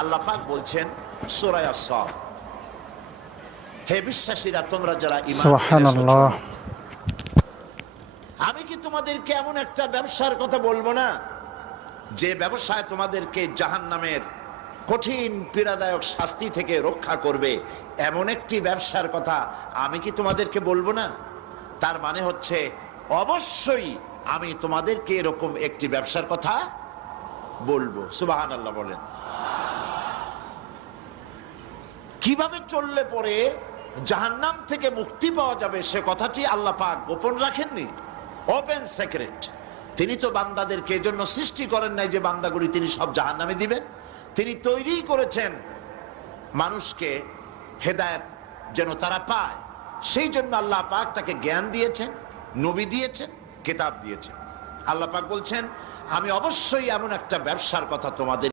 আল্লাহ পাক বলছেন সূরা আস-সাফ, হে বিশ্বাসীরা তোমরা যারা ঈমান এনেছো, সুবহানাল্লাহ। আমি কি তোমাদেরকে এমন একটা ব্যবসার কথা বলবো না যে ব্যবসায় তোমাদেরকে জাহান্নামের কঠিন পীড়াদায়ক শাস্তি থেকে রক্ষা করবে? এমন একটি ব্যবসার কথা আমি কি তোমাদেরকে বলবো না? তার মানে হচ্ছে অবশ্যই আমি তোমাদেরকে এরকম একটি ব্যবসার কথা বলবো। সুবহানাল্লাহ বলেন। কিভাবে চললে পরে জাহান্নাম থেকে মুক্তি পাওয়া যাবে সে কথাটি আল্লাহ পাক গোপন রাখেননি, ওপেন সিক্রেট। তিনি তো বান্দাদেরকে এজন্য সৃষ্টি করেন নাই যে বান্দাগুলি তিনি সব জাহান্নামে দিবেন। তিনি তৈরি করেছেন মানুষকে হেদায়েত যেন তারা পায়, সেই জন্য আল্লাহ পাক তাকে জ্ঞান দিয়েছেন, নবী দিয়েছেন, কিতাব দিয়েছেন। আল্লাহ পাক বলছেন আমি অবশ্যই এমন একটা ব্যবসার কথা তোমাদের